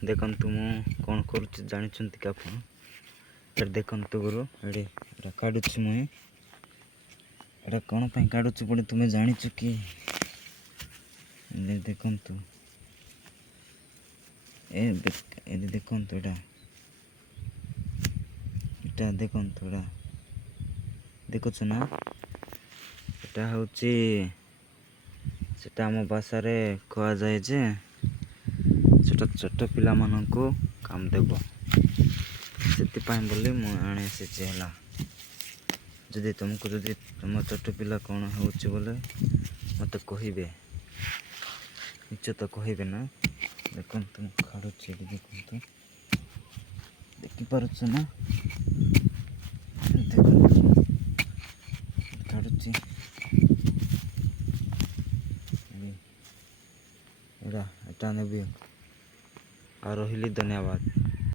ଦେଖନ୍ତୁ ମୁଁ କ'ଣ କରୁଛି ଜାଣିଛନ୍ତି କି ଆପଣ? ଏଇଟା ଦେଖନ୍ତୁ ଗୁରୁ, ଏଇଟା କାଢ଼ୁଛି ମୁଇଁ। ଏଇଟା କ'ଣ ପାଇଁ କାଢ଼ୁଛି ବୋଲି ତୁମେ ଜାଣିଛ କି? ଦେଖନ୍ତୁ ଦେଖନ୍ତୁ ଏଇଟା ଦେଖନ୍ତୁ, ଏଇଟା ଦେଖୁଛ ନା? ଏଇଟା ହେଉଛି, ସେଟା ଆମ ଭାଷାରେ କୁହାଯାଏ ଯେ ସେଟା ଛୋଟ ପିଲାମାନଙ୍କୁ କାମ ଦେବ। ସେଥିପାଇଁ ବୋଲି ମୁଁ ଆଣି ଆସିଛି ହେଲା। ଯଦି ତୁମ ଛୋଟ ପିଲା କ'ଣ ହେଉଛି ବୋଲେ ମୋତେ କହିବେ, ନିଶ୍ଚୟ ତ କହିବେ ନା। ଦେଖନ୍ତୁ ମୁଁ କାଢ଼ୁଛି, ଦେଖନ୍ତୁ, ଦେଖିପାରୁଛ ନା? ଦେଖନ୍ତୁ କାଢ଼ୁଛି। ଏଇଟା ନେବି। ଆଉ ରହିଲି, ଧନ୍ୟବାଦ।